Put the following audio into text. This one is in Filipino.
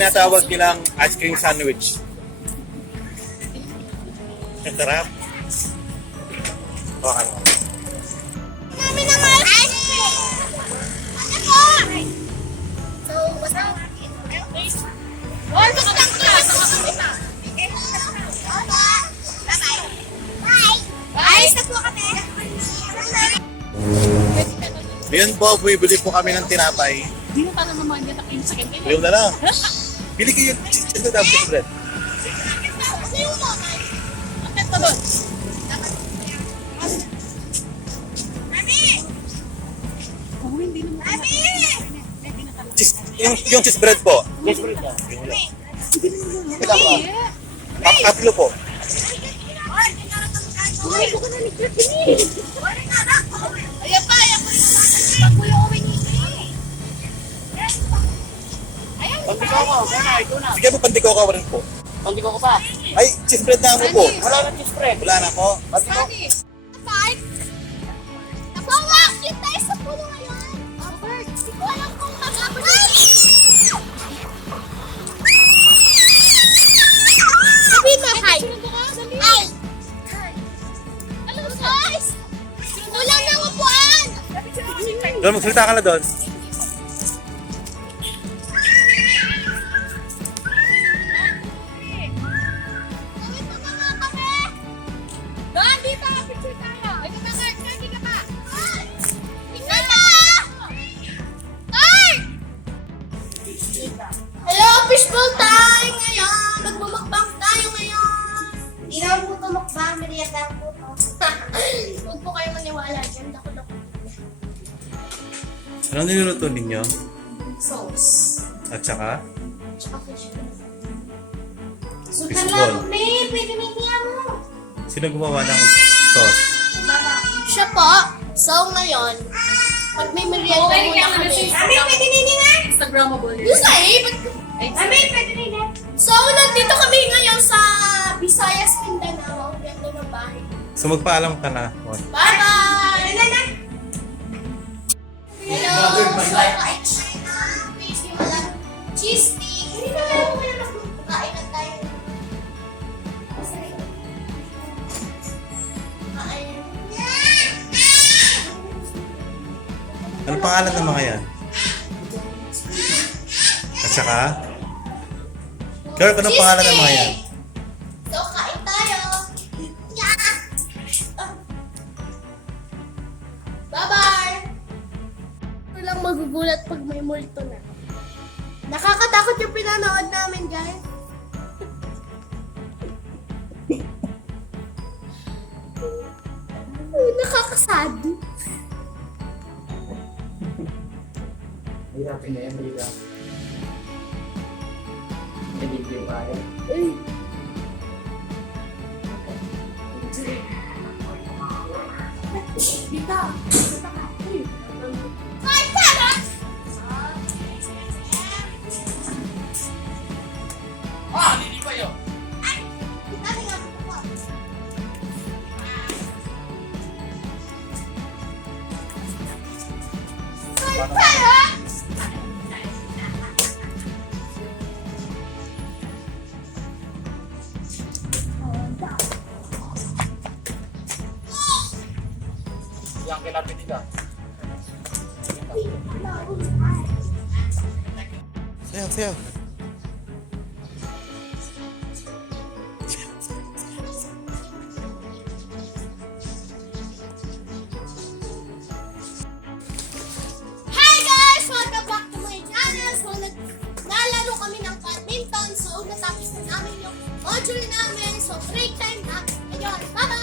tinatawag nilang ice cream sandwich. Ang sarap. Okay. Kami ng ice cream! Ano po? So, basta... All gusto lang class. Ayos na po kami. Ngayon po, bumibili po kami ng tinapay. Hindi na parang naman yung takin sa akin. Ayaw na lang. Pili kayo ito daw cheese bread. Ang kanta doon. Oh, hindi naman. Yung cheese bread po. Cheese bread na. Ilan po? Tatlo po. Ayan pa, ayan pa. Pag kuya uwi niyo. Pantiko ko, muna, ito na. Sige po, pandiko ka rin po. Pantiko ko pa. Ay, cheese bread na mo po. Wala na cheese spread. Wala na po. Pantiko. Five. Napawak yun tayo sa puno ngayon. Albert, hindi ko alam kung mag-abot. Sabi mo, hi. Hi. Hello, guys. Kulang ng upuan. Doon, magsalita ka na doon. Gawin mo na nga kami. Doon, dito. Picture tayo. Ay, Kurt, hindi ka pa. Tingnan mo. Kurt! Hello, fishbowl time ngayon. Magmumukbang tayo ngayon. Hindi naman po ito mukbang. Merienda po ito. Huwag po kayo maniwala dyan. Dako-dako. Anong niluluto ninyo? Sauce. At saka? Tsaka fishbowl. Fishbowl. Sultan lang, babe. Pwede may niya mo. Sino gumawa ng sauce? Siya po. So, ngayon, pag may merienda Okay, muna kaya kami. natin. Ami, pwede nini. Instagrammable. Yung sa Ami, pwede nini. So, nandito kami ngayon sa Visayas, Mindanao. Ganda ng bahay. So magpaalam ka na. Bye-bye! Hello! So, kain na. Please, yung walang cheese stick. Hindi na lang kaya magkain na tayo. Kain. Ano pangalan ng mga yan? At saka? Kirk, anong pangalan ng mga yan? So, kain tayo. Bye-bye! Ito lang magugulat pag may multo na. Nakakatakot yung pinanood namin, guys. Ay, nakakasad. Hirapin na yan, hirap. Hindi yung kaya. Ay. Dito. Ay, para! Hindi pa yun. Ay! Dali nga dito po. Ay, para! Yang kilapit ka. Sayaw, sayaw. Hi guys! Welcome back to my channel. So, naglalaro kami ng badminton. So, natapos na namin yung module namin. So, break time na. Ayun, bye-bye!